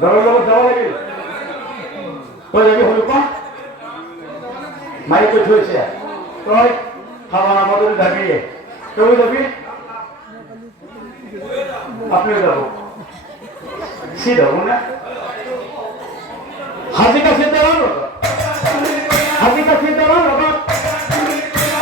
দলৰ লগত যাব লাগিল তই যাবি হলুকা মাৰি কৈ থৈছে তই খাবা নামত যাবি তই যাবি আপনিও যাব চিধ হব না হাজিকা চিন্তাৰ লগত হাজিকা চিন্তাৰ লগত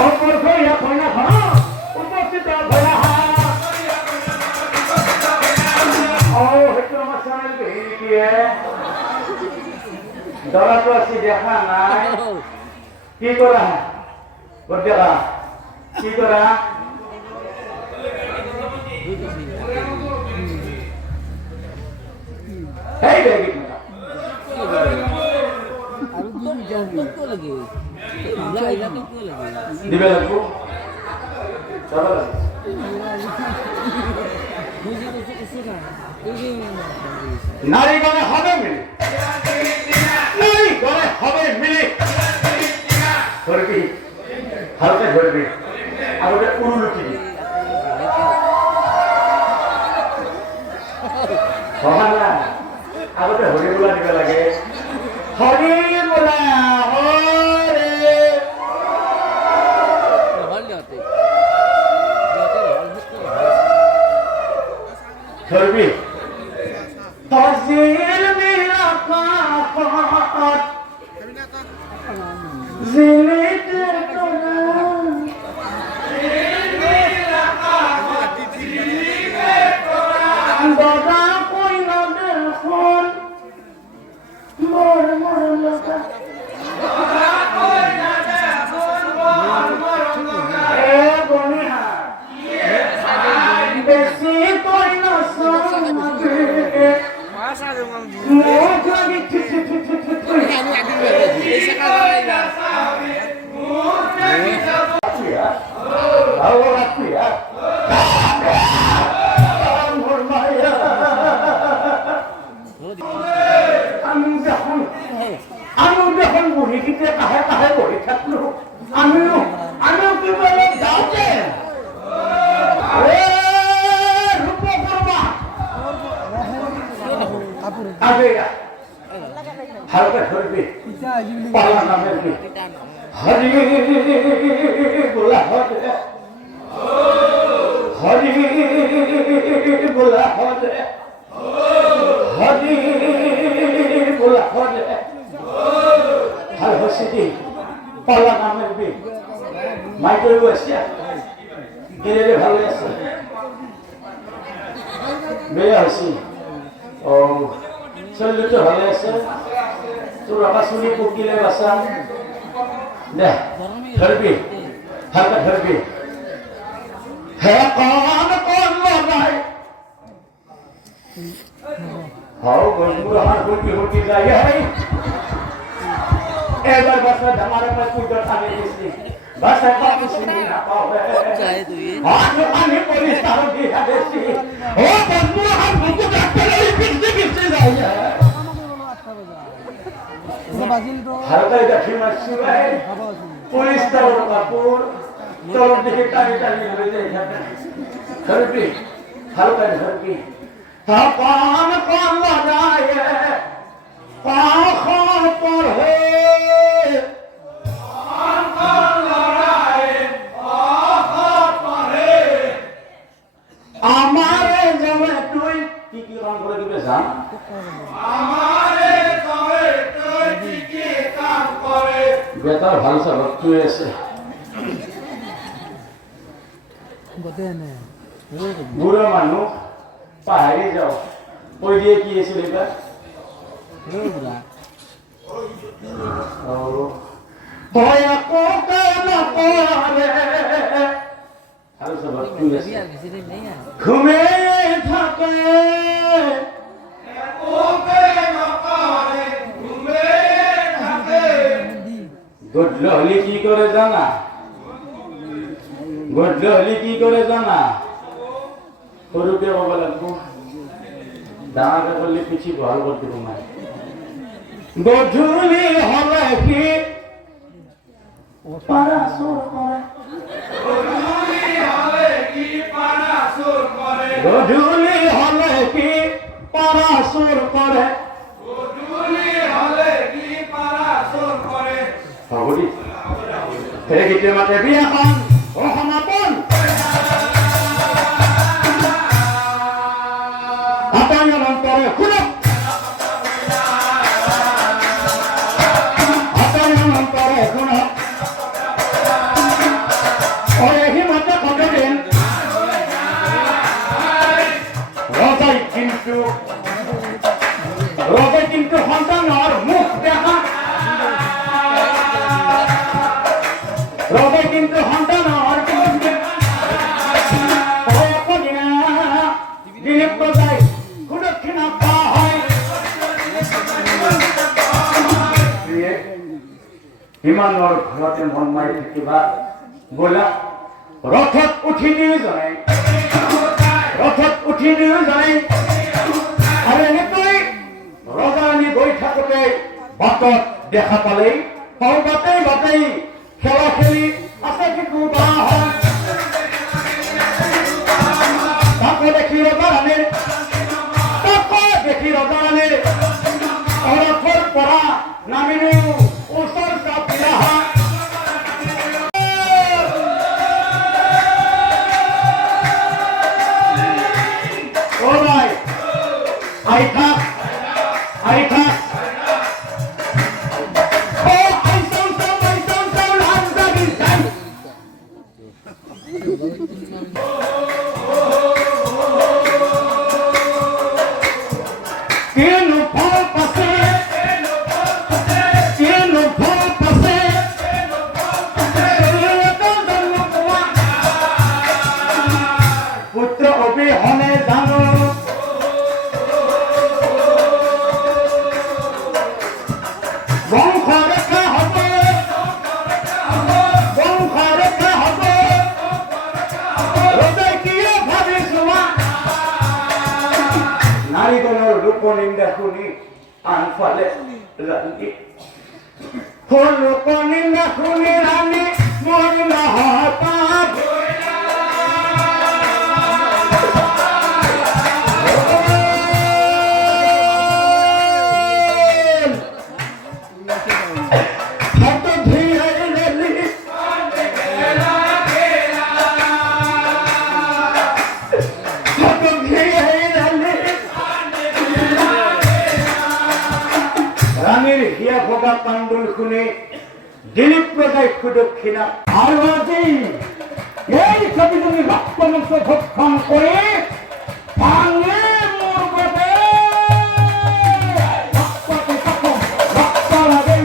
অপৰথ ইয়া কইনা ঘৰ উপস্থিত ভয়া সেইটো আমাৰ চেনেলটো হেৰিয়ে দৰাটো আছে দেখা নাই কি কৰা দেখা কি কৰা এই দেখি দিবে লাগবো নারী গলে হবে মিলে নারী গলে হবে মিলে ধরবি হালকা ধরবি আর ওটা উড়ুলুটি না আগতে হরি বোলা দিব লাগে হরি বোলা ধরবি হাজির মিলাকাত জিলিত তোলা দাদা কই না দেখুন মোর মোর লোকা দাদা কই না দেখুন মোর মোর লোকা এ বনিহা বেশি কই না সমাগে মোগি ঠিঠি ঠিঠি ঠিঠি এই শাখা যাইলা মোগি যাপিয়া আও রাপিয়া মোর মায়া আমি যখন বুড়ি গিতে কাহে কাহে বড়ি থাকলো আমিও কি বলে যাওতে হালকা ধরবি পালা নামের হরি বলা হরে হরি বলা হরে হরি বলা হরে হাল হসিদি পালা নামের বি মাইকেল বসিয়া গেলে ভালো আছে বেয়া হসি ও চললে তো ভালো আছে তোর আবার শুনি কোকিলে বাসা দে ধরবি হালকা ধরবি হ্যাঁ কোন লগাই হাও গজমুর আমার কোটি কোটি যায় है এবার বাসা हमारे पास कोई दर्शा नहीं इसलिए बस ऐसा कुछ नहीं ना पावे चाहे तो ये आज पानी पुलिस तारों की है देसी ओ गजमुर हम मुझको डॉक्टर ने किससे जाई है হালকা এটা ফেমাস ছিল পুলিশ তার কাপড় তোর দিকে টানি টানি ধরে যায় ধরবি হালকা ধরবি পান পান লাগায় পাখা পর হে পান পান লাগায় পাখা পর হে আমারে জমে তুই কি কি কাম করে দিবে জান আমারে জমে তুই কি কি কাম করে বেটার ভালসা ভক্তি আছে গতেনে বুড়া মানুষ পাহাড়ে যাও ওই দিয়ে কি এসে লেখা ভয়া কোকে না পারে ভালসা ভক্তি আছে ঘুমে থাকে কোকে না পারে ঘুমে থাকে গডল হলি কি করে জানা গডল হলি কি করে জানা সৰুকে ক'ব লাগিব ডাঙৰকে কৰিলে পিছি ভাল কৰি দিব নাই গধূলি হ'লে কি পাৰা চোৰ কৰে গধূলি হ'লে কি পারা সুর করে হবি গীতে মাতে বিয়াখন ও সমাপন অন্তরে শুনক অন্তরে শুনক সি মাতে কতদিন রজাই কিন্তু সন্তানৰ মুখ দেখা রজাই কিন্তু সন্তানৰ দিলীপ ৰজাই সুদক্ষিণা পোৱা হয় ইমানৰ ঘৰতে মন মাৰি থাকিবা ব'লা ৰথত উঠি দিও জনাই আৰু এনেকৈ ৰজাৰাণী গৈ থাকোঁতে বাটত দেখা পালেই বাটেই খেলা খেলি আছে কিন্তু বাঁহ হয় তাকো দেখি ৰজাৰাণীৰ ৰথৰ পৰা নামিলেও ওচৰ চাপিলা হয় I can't. Oh, I sound, I'm dragging time. Tiene por pasar. Putra obi hone jano. নারীগণের লোকনিন্দা শুনি আনফালে রানী লোকনিন্দা শুনি রানী মরিলা হঠাৎ রানীর হিয়া ভোগা পাণ্ডুল শুনে দিলীপ রজাই সুদক্ষিণা আৰু আজি এই ছবিজনী রক্তমুক্ত ভক্ষণ করে ভাঙে মোর গতে রক্ততে কাপড় রক্ত লাগে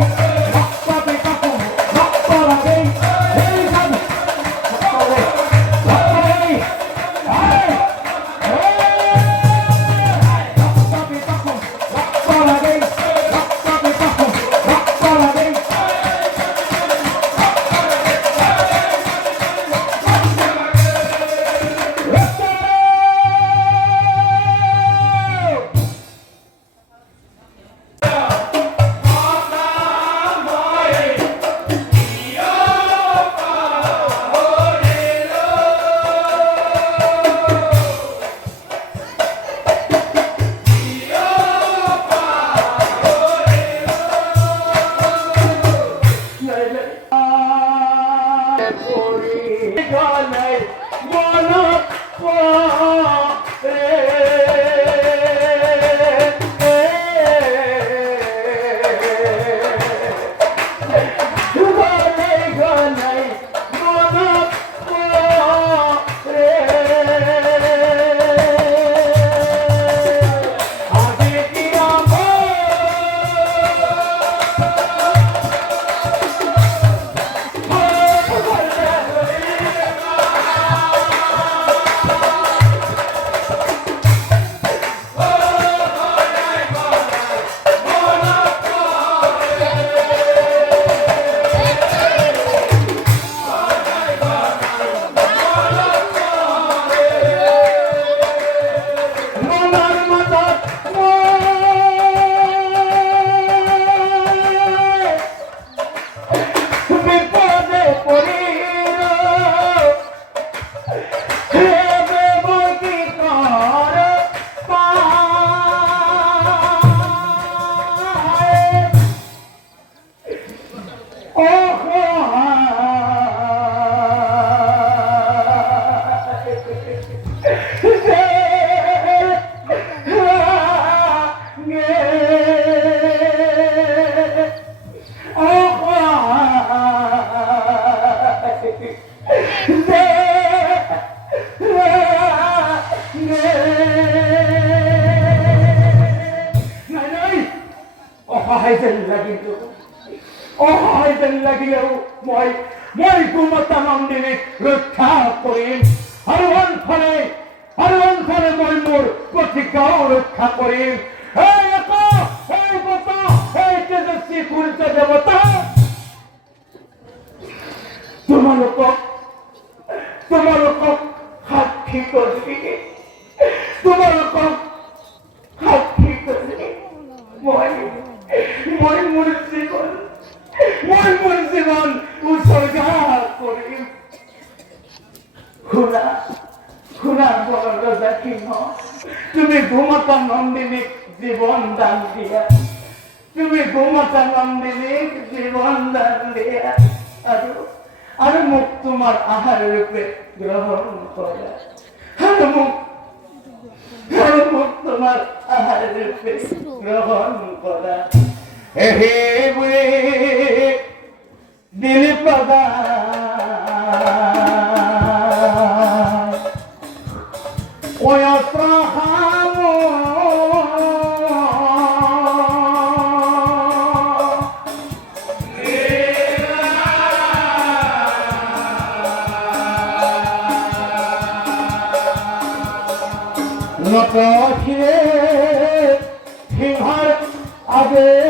রক্ততে কাপড় রক্ত লাগে এই গান রক্ত লাগে হাইজেন লাগিল ও হাইজেন লাগিলেও মই গুণতা নন্দিনী ৰক্ষা কৰিম আৰু অনফালে মই মোৰ প্ৰতিজ্ঞাও ৰক্ষা কৰিম এই বতা এই তেজস্বী সূৰ্য দেৱতা তোমালোকক সাক্ষী কৰি মই মোৰ জীৱন উৎসৰ্গা কৰিম শুনা বৰৰজা সিংহ তুমি গোমাতা নন্দিনীক জীৱন দান দিয়া আৰু মোক তোমাৰ আহাৰ ৰূপে গ্ৰহণ কৰা তোমাৰ আহাৰ ৰূপে গ্ৰহণ কৰা এহেবুৰে দিল প্ৰদান অয়প্ৰহামো নত সিংহৰ আগে